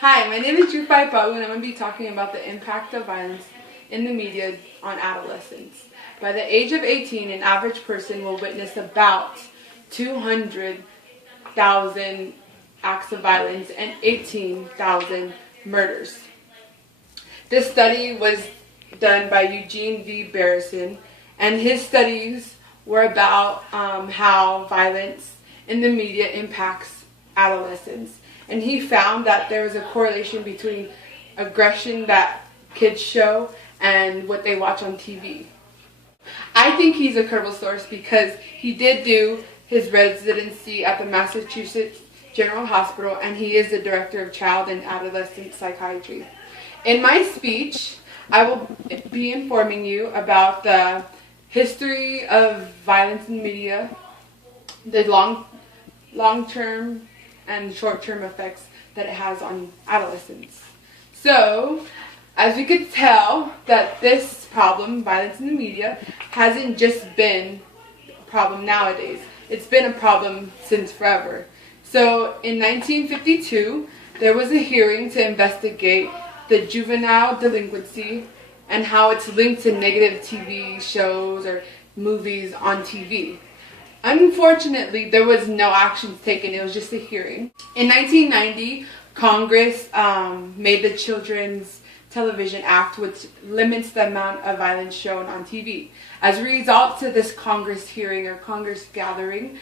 Hi, my name is Faiaipau, and I'm going to be talking about the impact of violence in the media on adolescents. By the age of 18, an average person will witness about 200,000 acts of violence and 18,000 murders. This study was done by Eugene V. Barrison, and his studies were about how violence in the media impacts adolescents. And he found that there was a correlation between aggression that kids show and what they watch on TV. I think he's a credible source because he did do his residency at the Massachusetts General Hospital, and he is the director of child and adolescent psychiatry. In my speech, I will be informing you about the history of violence in media, the long-term and short-term effects that it has on adolescents. So, as we could tell, that this problem, violence in the media, hasn't just been a problem nowadays. It's been a problem since forever. So, in 1952, there was a hearing to investigate the juvenile delinquency and how it's linked to negative TV shows or movies on TV. Unfortunately, there was no action taken. It was just a hearing. In 1990, Congress made the Children's Television Act, which limits the amount of violence shown on TV. As a result to this Congress hearing or Congress gathering,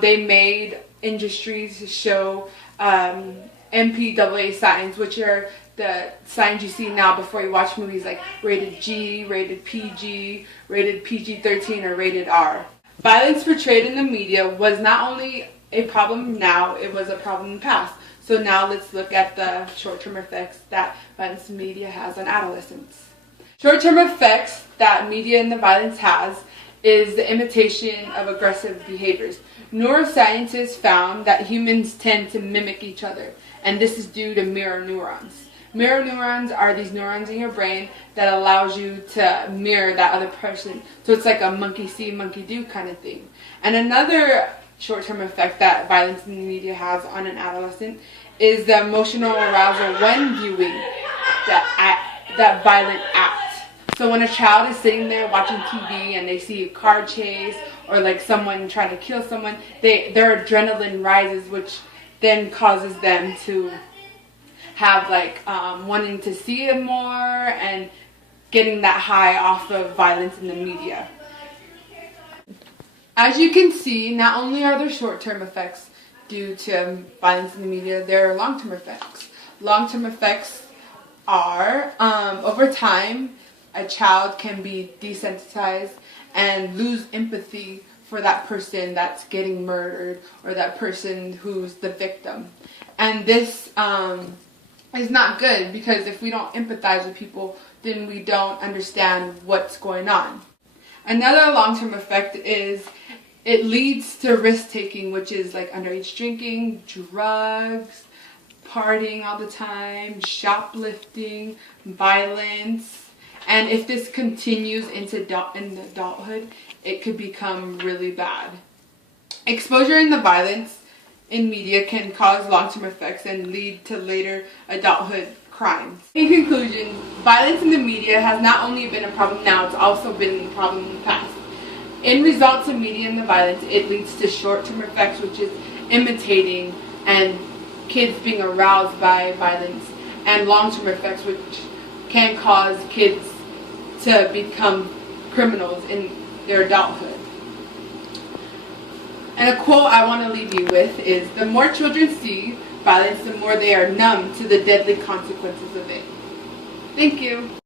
they made industries show MPAA signs, which are the signs you see now before you watch movies like rated G, rated PG, rated PG-13, or rated R. Violence portrayed in the media was not only a problem now, it was a problem in the past. So now let's look at the short-term effects that violence in media has on adolescents. Short-term effects that media and the violence has is the imitation of aggressive behaviors. Neuroscientists found that humans tend to mimic each other, and this is due to mirror neurons. Mirror neurons are these neurons in your brain that allows you to mirror that other person. So it's like a monkey see, monkey do kind of thing. And another short-term effect that violence in the media has on an adolescent is the emotional arousal when viewing that violent act. So when a child is sitting there watching TV and they see a car chase or like someone trying to kill someone, their adrenaline rises, which then causes them to have wanting to see it more and getting that high off of violence in the media. As you can see, not only are there short-term effects due to violence in the media, there are long-term effects. Long-term effects are, over time, a child can be desensitized and lose empathy for that person that's getting murdered or that person who's the victim. And this is not good, because if we don't empathize with people, then we don't understand what's going on. Another long-term effect is it leads to risk-taking, which is like underage drinking, drugs, partying all the time, shoplifting, violence. And if this continues into adulthood, it could become really bad. Exposure in the violence in media can cause long-term effects and lead to later adulthood crimes. In conclusion, violence in the media has not only been a problem now, it's also been a problem in the past. In results of media and the violence, it leads to short-term effects, which is imitating and kids being aroused by violence, and long-term effects, which can cause kids to become criminals in their adulthood. And a quote I want to leave you with is, the more children see violence, the more they are numb to the deadly consequences of it. Thank you.